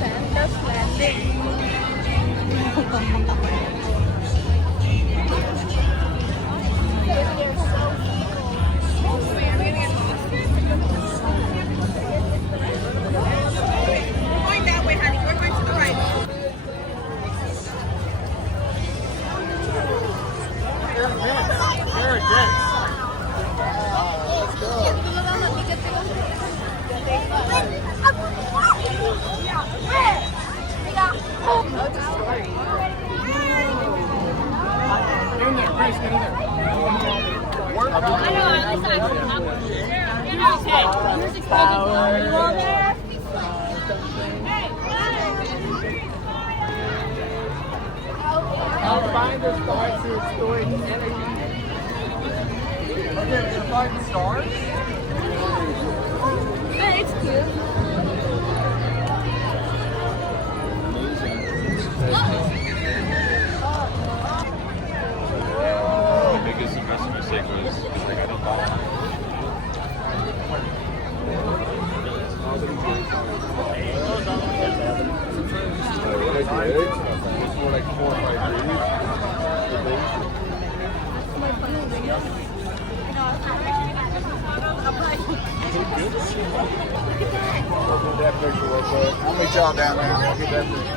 Santa's Landing. Going that way, honey. We're going to the right. I'll find the stars through storage energy. Okay, we're gonna find the stars. It's cute. The biggest investment mistake was like I don't buy it. It's more like 4 or 5 degrees. I'll get that picture real quick. I'll meet y'all down there. I'll get that picture.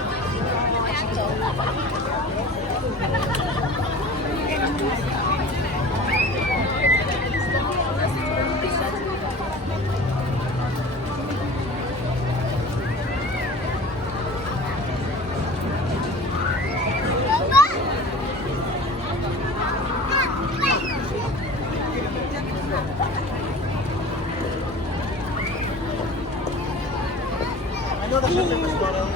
I know that's something that's going on.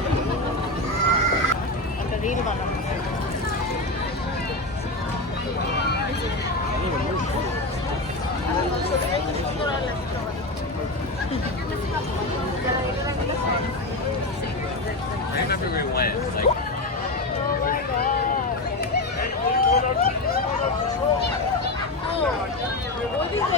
I remember we went like. Oh my god. What is it?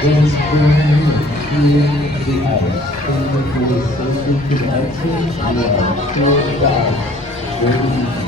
This journey of healing the earth, thank you for listening to the exit. We are so glad.